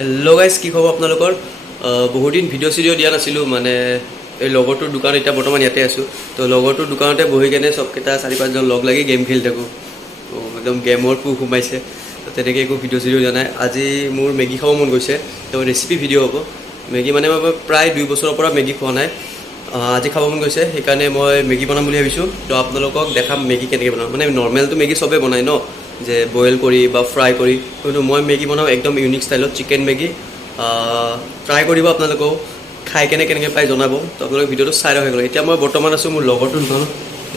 Hello' guys, কি খবৰ আপোনালোকৰ? বহুত দিন ভিডিঅ' চিডিঅ' দিয়া নাছিলোঁ, মানে এই লগৰটোৰ দোকান এতিয়া বৰ্তমান ইয়াতে আছোঁ। তো লগৰটোৰ দোকানতে বহি কেনে চবকেইটা 4-5জন লগ লাগি গেম খেলি থাকোঁ। একদম গেমৰ পোক সোমাইছে। তো তেনেকৈ একো ভিডিঅ' চিডিঅ' দিয়া নাই। আজি মোৰ মেগী খাব মন গৈছে, তো ৰেচিপি ভিডিঅ' হ'ব। মেগী মানে মই প্ৰায় 2 বছৰৰ পৰা মেগী খোৱা নাই। আজি খাব মন গৈছে, সেইকাৰণে মই মেগী বনাম বুলি ভাবিছোঁ। তো আপোনালোকক দেখাম মেগী কেনেকৈ বনাওঁ। মানে নৰ্মেলটো মেগী চবেই বনায় ন, যে বইল কৰি বা ফ্ৰাই কৰি, কিন্তু মই মেগী বনাওঁ একদম ইউনিক ষ্টাইলত, চিকেন মেগী। ট্ৰাই কৰিব আপোনালোকেও, খাই কেনেকৈ পাই জনাব। তো আপোনালোকে ভিডিঅ'টো চাই হৈ গ'ল। এতিয়া মই বৰ্তমান আছোঁ মোৰ লগৰটোৰ দোকানত,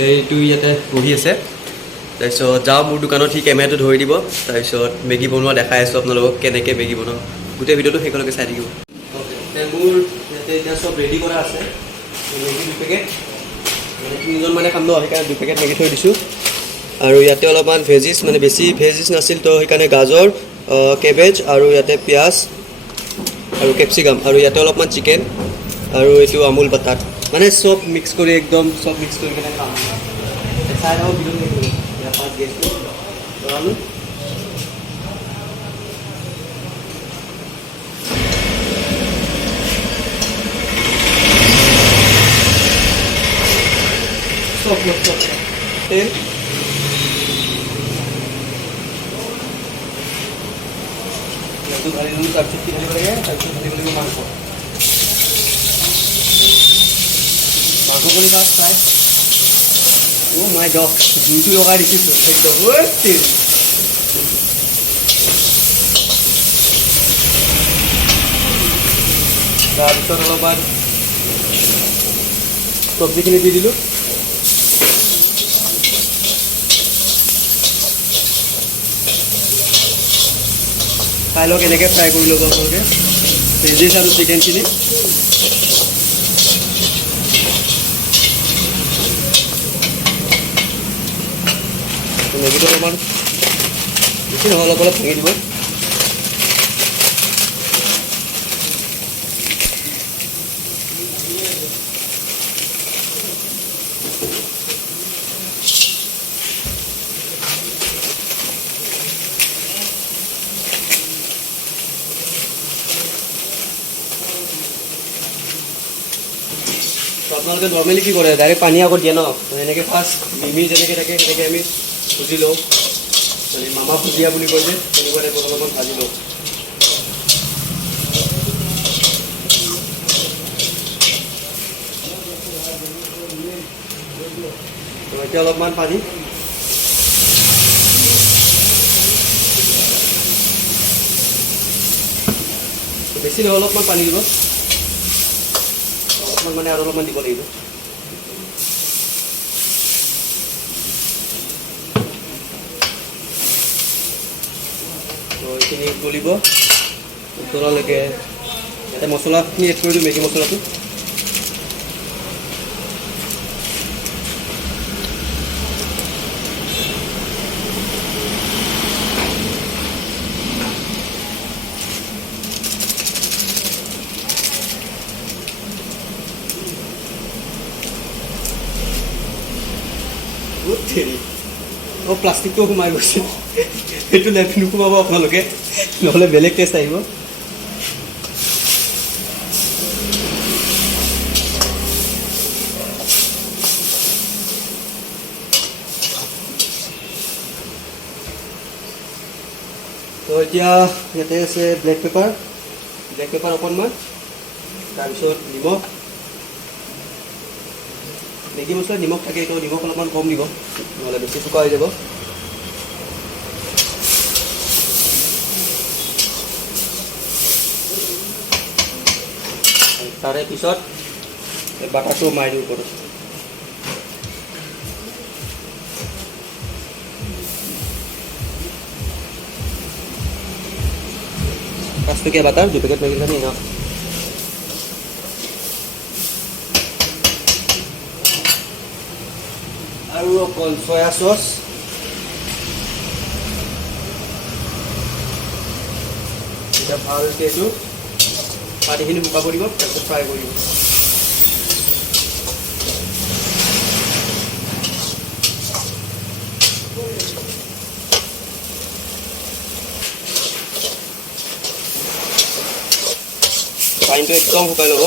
এইটো ইয়াতে বহি আছে। তাৰপিছত যাওঁ মোৰ দোকানত, সি কেমেৰাটো ধৰি দিব, তাৰপিছত মেগী বনোৱা দেখাই আছোঁ আপোনালোকক, কেনেকৈ মেগী বনাওঁ। গোটেই ভিডিঅ'টো শেষলৈকে চাই থাকিব। মোৰ ইয়াতে এতিয়া চব ৰেডি কৰা আছে। মেগী 2 পেকেট, মানে 3জন মানে খাম ন, সেইকাৰণে 2 পেকেট মেগী থৈ দিছোঁ। আৰু ইয়াতে অলপমান ভেজিছ, মানে বেছি ভেজিছ নাছিল, তো সেইকাৰণে গাজৰ, কেবেজ, আৰু ইয়াতে পিঁয়াজ আৰু কেপচিকাম, আৰু ইয়াতে অলপমান চিকেন, আৰু এইটো আমুল বাটাৰ, মানে চব মিক্স কৰি একদম চব মিক্স কৰি কেনে খাম। চাই থাকক ভিডিঅ'টো। ইয়াৰ পৰা গেছটো লগালোঁ। চব তেল, ঢালি দিলোঁ। তাৰপিছত কি ঢালিব লাগে? তাৰপিছত ঢালিব লাগিব মাংস বুলি ফাৰ্ষ্ট ফ্ৰাই। অ' মাই গড, জুইটো লগাই দিছিলোঁ একদম। তেল তাৰপিছত অলপমান চব্জিখিনি দি দিলোঁ। চাই লওক এনেকৈ ফ্ৰাই কৰি ল'ব আপোনালোকে ভেজিছ আৰু চিকেনখিনি। মেগীটো অলপমান বেছি নহয়, অলপ অলপ ভাঙি দিব। আপোনালোকে নৰ্মেলি কি কৰে, ডাইৰেক্ট পানী আগত দিয়ে ন, এনেকৈ ফাৰ্ষ্ট মিমি যেনেকৈ থাকে সেনেকৈ আমি ভুজি লওঁ, মানে মামা ভুজিয়া বুলি কয় যে, তেনেকুৱা টাইপত অলপমান ভাজি লওঁ। এতিয়া অলপমান পানী, বেছি নহয় অলপমান পানী দিব, অলপমান মানে আৰু অলপমান দিব লাগিব। তো এইখিনি গলিব, উতলালৈকে ইয়াতে মছলাখিনি এড কৰি দিওঁ, মেগী মছলাটো। প্লাষ্টিকটো সোমাই গৈছে, সেইটো নোসোমাব আপোনালোকে, নহ'লে বেলেগ টেষ্ট আহিব। তো এতিয়া ইয়াতে আছে ব্লেক পেপাৰ অকণমান, তাৰপিছত নিমখ। মেগী মছলাত নিমখ থাকে, তো নিমখ অলপমান কম দিব, নহ'লে বেছি চোকা হৈ যাব। তাৰে পিছত বাটাৰটো মাৰি দিওঁ ওপৰত। পাঁচটকীয়া বাটাৰ 2 পেকেট মেগীৰ কাৰণে এনাফ। আৰু অকল চয়া চচ, এতিয়া ভালকৈ এইটো পানীখিনি শুকাব দিব, তাৰপিছত ফ্ৰাই কৰিব। মেগীটো একদম শুকাই ল'ব।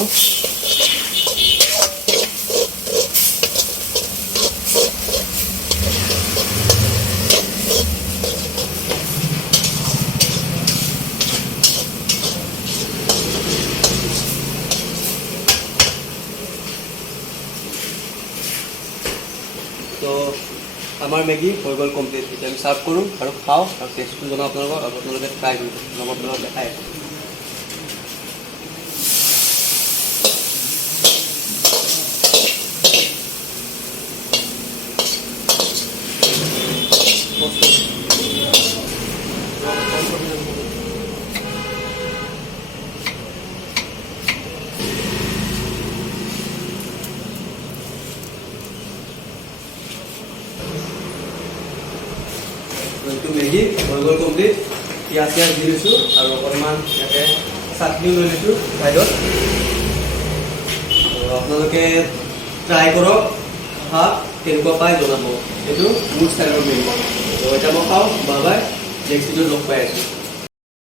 তো আমাৰ মেগী হৈ গ'ল কমপ্লিট। এতিয়া আমি চাৰ্ভ কৰোঁ আৰু খাওঁ আৰু টেষ্টটো জনাওঁ আপোনালোকক, আৰু আপোনালোকে ট্ৰাই কৰিব লগত লগত দেখাই। এইটো মেগী হৈ গ'ল কমপ্লিট। পিঁয়াজ চিয়াজ দি লৈছোঁ আৰু অকণমান ইয়াতে চাটনিও লৈ লৈছোঁ ছাইডত। আপোনালোকে ট্ৰাই কৰক, খা কেনেকুৱা পায় জনাব। এইটো মোৰ ষ্টাইলৰ মেগী। তো এতিয়া মই খাওঁ। বাই বাই, নেক্সট ভিডিঅ'ত লগ পাই আছোঁ।